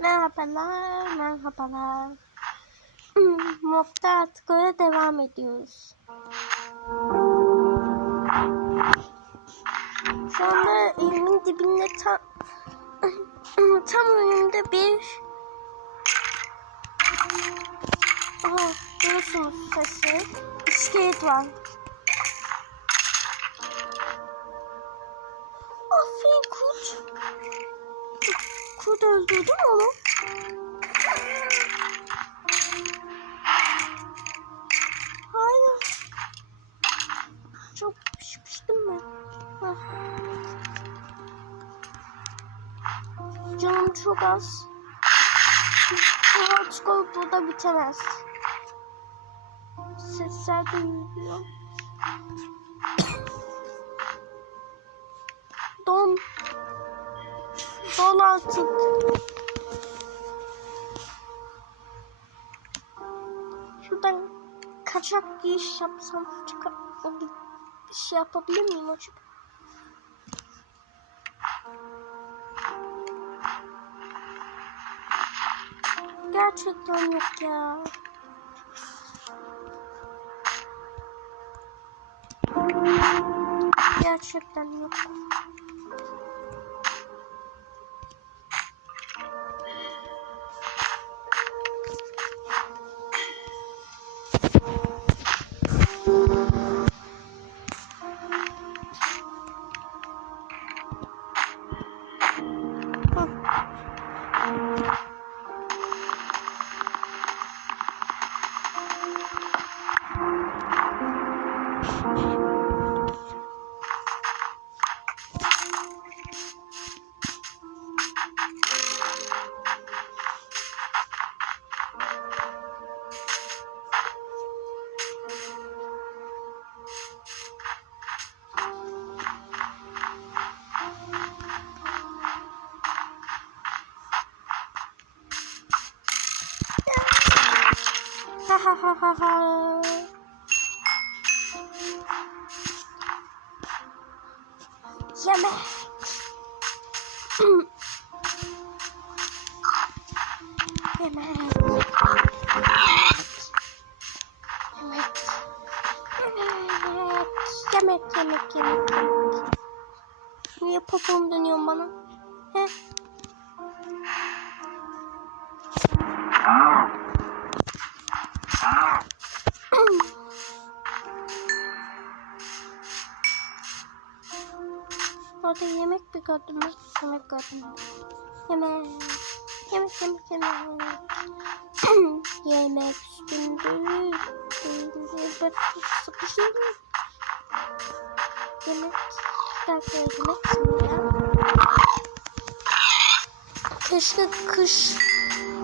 Merhabalar, merhabalar. Mob'da artık öyle devam ediyoruz. Şu anda elimin dibinde tam tam önümde bir Aha, duyuyorsunuz sesi. İskelet var. Öldürdün onu? Hayır. Çok pişmiştim ben. Hah. Canım çok az. Bu hotspot burada bitemez. Sesler duyuluyor. Don. Don artık. Şuradan kaçak giriş yapsam çıkar. Bir şey yapabilir miyim acaba? Gerçekten yok ya. Gerçekten yok. Ha ha ha. Yemek. Yemek. Yemek. Yemek. Yemek, yemek, yemek. Niye popom dönüyor bana? He? Yemek bir gördüm? Yemek gördüm. Yemek. Yemek, yemek, yemek. yemek üstünde. Evet, sıkıştım. Yemek. Derken yemek. Keşke kış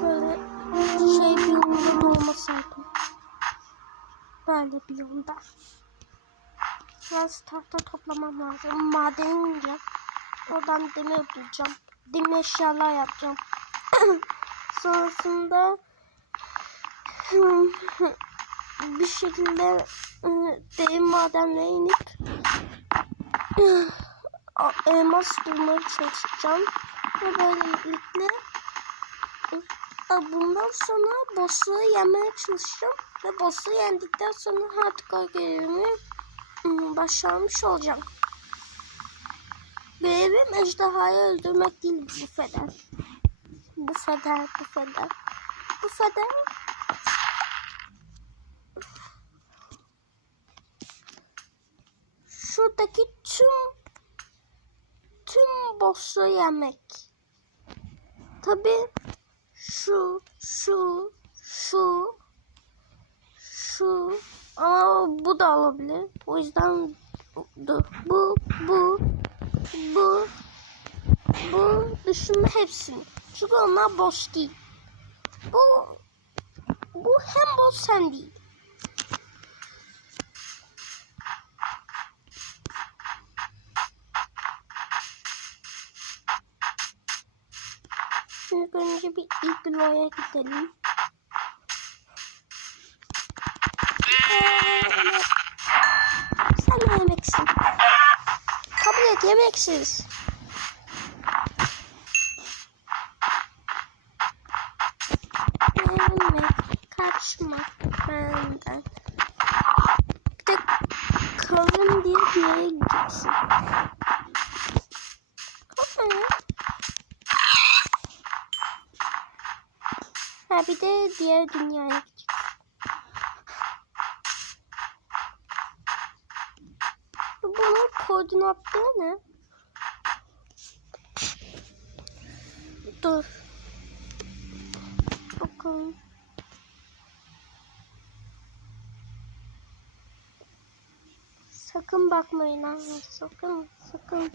böyle şey bir yolda doğmasaydım. Böyle bir yolda. Biraz tahta toplamam lazım. Madene ineceğim. Oradan demir bulacağım. Demir eşyalar yapacağım. Sonrasında bir şekilde derin madenlere inip elmas bulmaya çalışacağım. Ve böylelikle bundan sonra boss'u yenmeye çalışacağım. Ve boss'u yendikten sonra hardcore görevimi başarmış olacağım. Görevim ejderhayı öldürmek değil bu feder. Bu feder, bu feder. Bu feder. Şuradaki tüm tüm boss'u yemek. Tabi şu, şu, şu, şu ama bu da olabilir. O yüzden dur. Bu, bu, bu, bu dışında hepsini. Çünkü onlar boss değil. Bu, bu hem boss hem değil. Şimdi önce bir igloya gidelim. yemeksiz. Gelme, kaçma benden. Bir de kalın bir yere gitsin. Ha bir de diğer dünyaya gidecek. Bunun koordinatları ne? Dur. Bakalım. Sakın bakmayın ha. Sakın, sakın.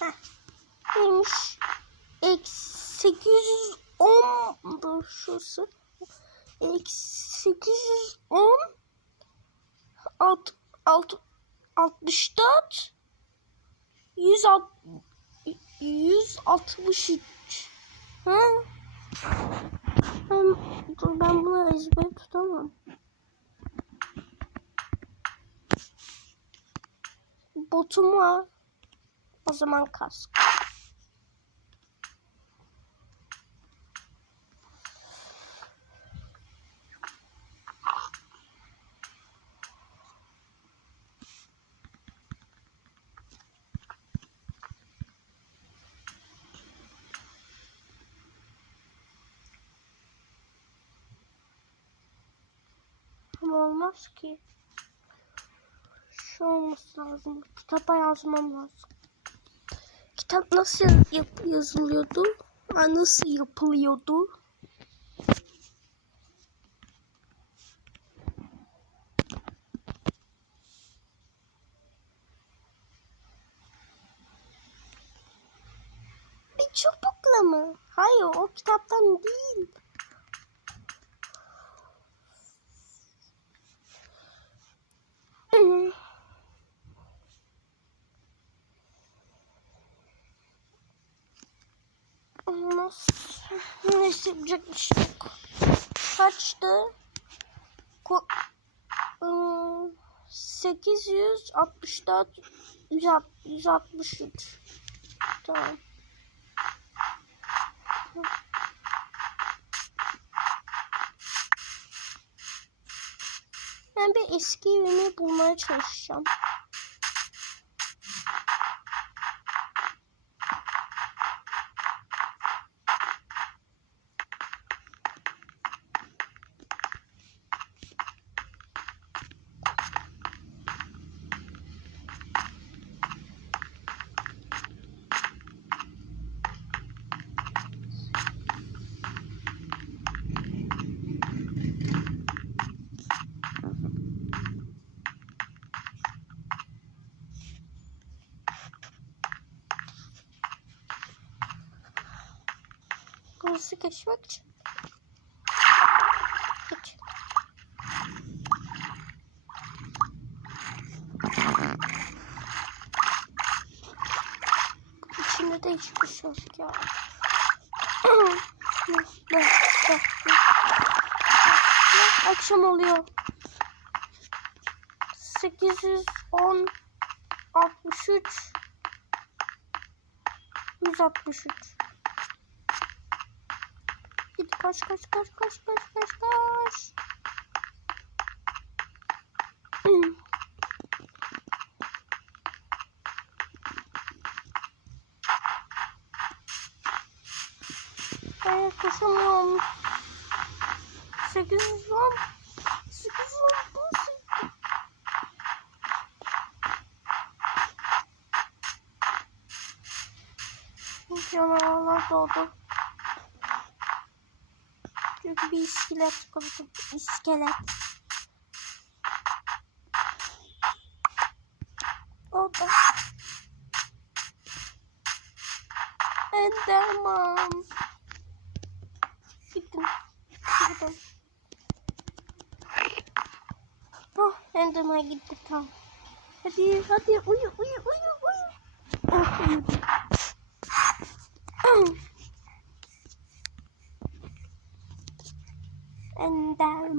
Heh. Neymiş? Eksi 810'dur şurası. Eksi 810 alt, alt, 64 160 163 ha? Ben, dur ben bunu ezber tutamam. Botum var. O zaman kask. Olmaz ki. Şu olması lazım. Kitaba yazmam lazım. Kitap nasıl yap- yazılıyordu? Ha, nasıl yapılıyordu? Bir çubukla mı? Hayır o kitaptan değil. Nasıl? Neyse yapacak bir şey yok. Kaçtı? Ko ıı, 864 163 Tamam. Ben bir eski evimi bulmaya çalışacağım. Burası geçmek için. Geç. İçinde de hiçbir şey yok ya. Akşam oluyor. 810 63 163 Git kaç kaç kaç kaç kaç kaç kaç. Ay koşamıyorum. 810 810 bu Canavarlar doğdu. Çünkü bir iskelet koydum. İskelet. Orada. Enderman. Gittim. Gittim. Oh, Enderman gitti tamam. Hadi hadi uyu uyu uyu uyu. Oh uyudu.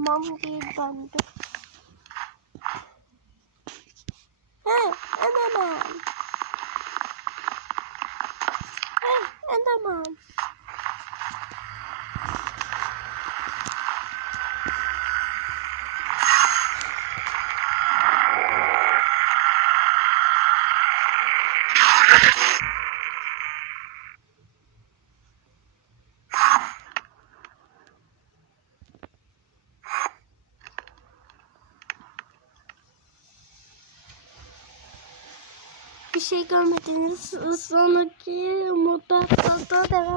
mom gave bundle. Hey, Enderman! Hey, Enderman! you chegando, tem sono aqui, o motor tá toda.